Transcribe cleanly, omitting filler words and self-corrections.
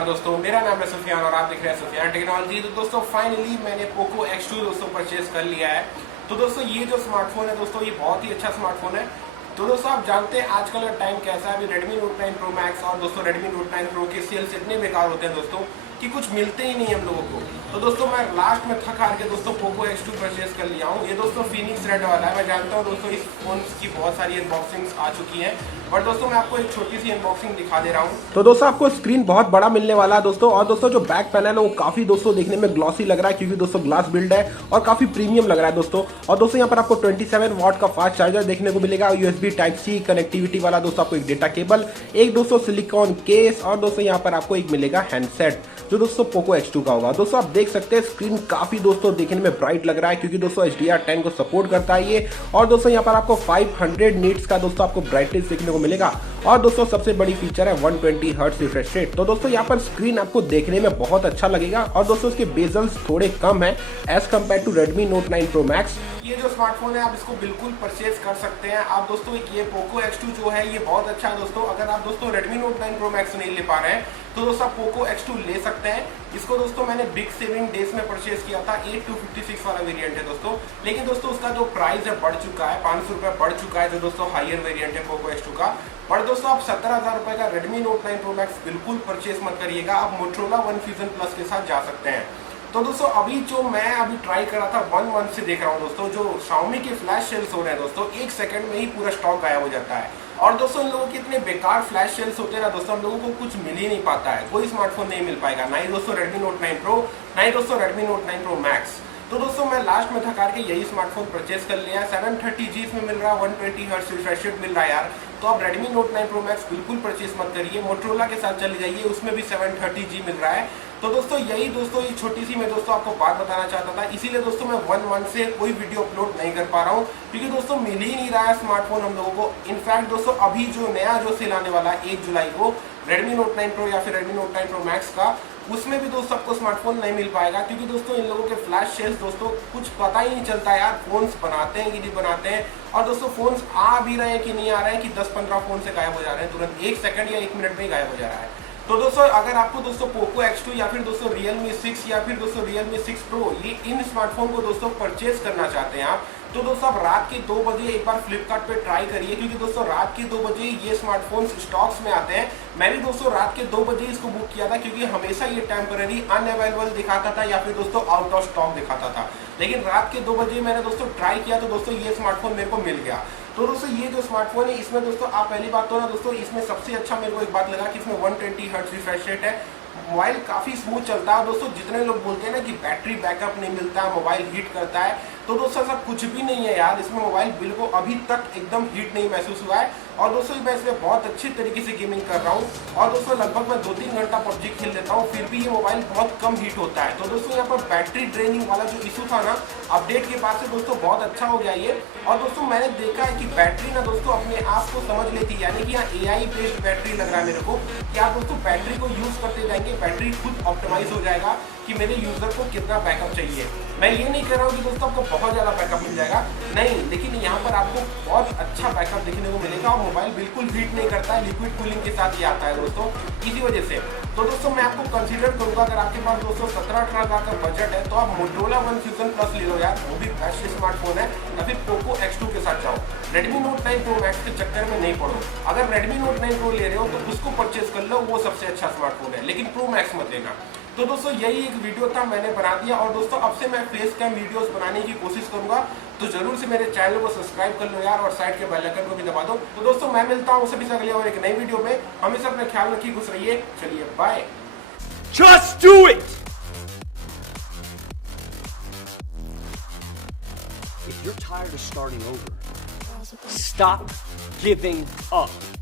नमस्कार दोस्तों, मेरा नाम है सुफियान और आप देख रहे हैं सुफियान टेक्नोलॉजी। तो दोस्तों फाइनली मैंने पोको X2 दोस्तों परचेज कर लिया है। तो दोस्तों ये जो स्मार्टफोन है दोस्तों, ये बहुत ही अच्छा स्मार्टफोन है। तो दोस्तों आप जानते हैं आजकल का टाइम कैसा है। अभी Redmi Note 9 Pro Max और दोस्तों Redmi Note 9 Pro के सेल्स इतने बेकार होते हैं दोस्तों कि कुछ मिलते ही नहीं हम लोगों को। तो दोस्तों मैं लास्ट में थक हार के दोस्तों पोको X2 परचेज कर लिया हूँ। ये दोस्तों फिनिक्स रेड वाला है। मैं जानता हूँ दोस्तों इस फोन की बहुत सारी अनबॉक्सिंग्स आ चुकी हैं, और दोस्तों मैं आपको एक छोटी सी अनबॉक्सिंग दिखा दे रहा हूँ। तो दोस्तों आपको स्क्रीन बहुत बड़ा मिलने वाला है दोस्तों, और दोस्तों जो बैक पैनल है वो काफी दोस्तों देखने में ग्लॉसी लग रहा है, क्योंकि दोस्तों ग्लास बिल्ड है और काफी प्रीमियम लग रहा है दोस्तों। और दोस्तों यहाँ पर आपको 27 वॉट का फास्ट चार्जर देखने को मिलेगा, USB Type-C कनेक्टिविटी वाला दोस्तों आपको एक डेटा केबल, एक दोस्तों सिलिकॉन केस, और दोस्तों यहाँ पर आपको एक मिलेगा हैंडसेट जो दोस्तों पोको X2 का होगा। दोस्तों आप देख सकते हैं स्क्रीन काफी दोस्तों देखने में ब्राइट लग रहा है, क्योंकि दोस्तों HDR10 को सपोर्ट करता है ये। और दोस्तों यहाँ पर आपको 500 नीट्स का दोस्तों आपको ब्राइटनेस देखने को मिलेगा, और दोस्तों सबसे बड़ी फीचर है 120 हर्ट्ज रिफ्रेश रेट। तो दोस्तों यहाँ पर स्क्रीन आपको देखने में बहुत अच्छा लगेगा, और दोस्तों इसके बेजल्स थोड़े कम है as compare to Redmi Note 9 Pro Max। ये जो स्मार्टफोन है आप इसको बिल्कुल परचेज कर सकते हैं आप दोस्तों। ये पोको X2 जो है ये बहुत अच्छा है दोस्तों। अगर आप दोस्तों Redmi Note 9 Pro Max नहीं ले पा रहे हैं तो दोस्तों आप पोको X2 ले सकते हैं। इसको दोस्तों मैंने बिग सेविंग डेज में परचेज किया था। 8256 वाला वेरिएंट है दोस्तों, लेकिन दोस्तों उसका जो प्राइस है बढ़ चुका है, 500 रुपये बढ़ चुका है जो दोस्तों हायर वेरिएंट है पोको X2 का। और दोस्तों आप 17,000 रुपये का Redmi Note 9 Pro Max बिल्कुल परचेज मत करिएगा, आप Motorola One Fusion Plus के साथ जा सकते हैं। तो दोस्तों अभी जो मैं ट्राई कर रहा था 1 मंथ से देख रहा हूँ दोस्तों, जो Xiaomi के फ्लैश सेल्स हो रहे हैं दोस्तों, 1 सेकंड में ही पूरा स्टॉक गायब हो जाता है। और दोस्तों इन लोगों के इतने बेकार फ्लैश सेल्स होते हैं ना दोस्तों, हम लोगों को कुछ मिल ही नहीं पाता है। कोई स्मार्टफोन नहीं मिल पाएगा, ना ही दोस्तों Redmi Note 9 Pro, ना ही दोस्तों Redmi Note 9 Pro Max। तो दोस्तों मैं लास्ट में थकार के यही स्मार्टफोन परचेज कर लिया है। 730G में मिल रहा है, 120 हर्ट्ज रिफ्रेश रेट मिल रहा है यार। तो आप Redmi Note 9 Pro Max बिल्कुल परचेज मत करिए, मोटरोला के साथ चले जाइए, उसमें भी 730G मिल रहा है। तो दोस्तों यही दोस्तों ये छोटी सी मैं दोस्तों आपको बात बताना चाहता था, इसीलिए दोस्तों मैं 1 मंथ से कोई वीडियो अपलोड नहीं कर पा रहा हूँ, क्योंकि दोस्तों मिल ही नहीं रहा है स्मार्टफोन हम लोगों को। इनफैक्ट दोस्तों अभी जो नया जो सेल आने वाला है 1 जुलाई को Redmi Note 9 Pro या फिर Redmi Note 9 Pro Max का, उसमें भी दोस्तों आपको स्मार्टफोन नहीं मिल पाएगा, क्योंकि दोस्तों इन लोगों के फ्लैश सेल्स दोस्तों कुछ पता ही नहीं चलता यार, फोन्स बनाते हैं कि नहीं बनाते हैं। और दोस्तों फोन्स आ भी रहे हैं कि नहीं आ रहे हैं, कि 10-15 फोन से गायब हो जा रहे हैं तुरंत, 1 सेकंड या 1 मिनट में ही गायब हो जा रहा है। तो दोस्तों अगर आपको दोस्तों पोको X2 या फिर दोस्तों Realme 6 या फिर दोस्तों Realme 6 Pro, ये इन स्मार्टफोन को दोस्तों परचेज करना चाहते हैं आप, तो दोस्तों आप रात के 2 बजे एक बार फ्लिपकार्ट पे ट्राई करिए, क्योंकि दोस्तों रात के 2 बजे ये स्मार्टफोन स्टॉक्स में आते हैं। मैं भी दोस्तों रात के 2 बजे इसको बुक किया था, क्योंकि हमेशा ये टेम्पररी अनअवेलेबल दिखाता था या फिर दोस्तों आउट ऑफ स्टॉक दिखाता था। लेकिन रात के 2 बजे मैंने दोस्तों ट्राई किया तो दोस्तों ये स्मार्टफोन मेरे को मिल गया। तो दोस्तों ये जो स्मार्टफोन है इसमें दोस्तों आप पहली बात तो ना दोस्तों, इसमें सबसे अच्छा मेरे को एक बात लगा कि इसमें 120 हर्ट्ज रिफ्रेश रेट है। मोबाइल काफी स्मूथ चलता है दोस्तों। जितने लोग बोलते हैं ना कि बैटरी बैकअप नहीं मिलता है, मोबाइल हीट करता है, तो दोस्तों ऐसा कुछ भी नहीं है यार। इसमें मोबाइल बिल्कुल अभी तक एकदम हीट नहीं महसूस हुआ है। और दोस्तों मैं इसमें बहुत अच्छी तरीके से गेमिंग कर रहा हूँ, और दोस्तों लगभग मैं 2-3 घंटा PUBG खेल लेता हूँ, फिर भी ये मोबाइल बहुत कम हीट होता है। तो दोस्तों यहाँ पर बैटरी ड्रेनिंग वाला जो इशू था ना, अपडेट के बाद से दोस्तों बहुत अच्छा हो गया ये। और दोस्तों मैंने देखा है कि बैटरी ना दोस्तों अपने आप को समझ लेती है, यानी कि यहाँ AI बेस्ड बैटरी लग रहा है मेरे को, कि आप दोस्तों बैटरी को यूज करते जाएंगे, बैटरी खुद ऑप्टिमाइज हो जाएगा कि मेरे यूजर को कितना बैकअप चाहिए। मैं ये नहीं कह रहा हूँ कि दोस्तों आपको बहुत ज्यादा बैकअप मिल जाएगा, नहीं, लेकिन यहाँ पर आपको बहुत अच्छा बैकअप देखने को मिलेगा, और मोबाइल बिल्कुल हीट नहीं करता है, लिक्विड कूलिंग के साथ ये आता है दोस्तों, इसी वजह से। तो दोस्तों मैं आपको कंसीडर करूंगा, अगर आपके पास दोस्तों 17-18 हज़ार का बजट है तो आप Motorola One Fusion Plus ले लो यार, वो भी बेस्ट स्मार्टफोन है, या फिर पोको X2 के साथ जाओ। Redmi Note 9 Pro Max के चक्कर में नहीं पड़ो। अगर Redmi Note 9 Pro ले रहे हो तो उसको परचेज कर लो, वो सबसे अच्छा स्मार्टफोन है, लेकिन Pro Max मत लेना। तो दोस्तों यही एक वीडियो था, मैंने बना दिया। और दोस्तों अब से मैं फेस कैम वीडियोस बनाने की कोशिश करूंगा, तो जरूर से मेरे चैनल को सब्सक्राइब कर लो यार, और साइड के बेल आइकन को भी दबा दो। तो दोस्तों मैं मिलता हूँ सभी से अगले और एक नई वीडियो में। हमेशा अपना ख्याल रखिए, खुश रहिए, चलिए bye. Just do it! If you're tired of starting over, stop giving up.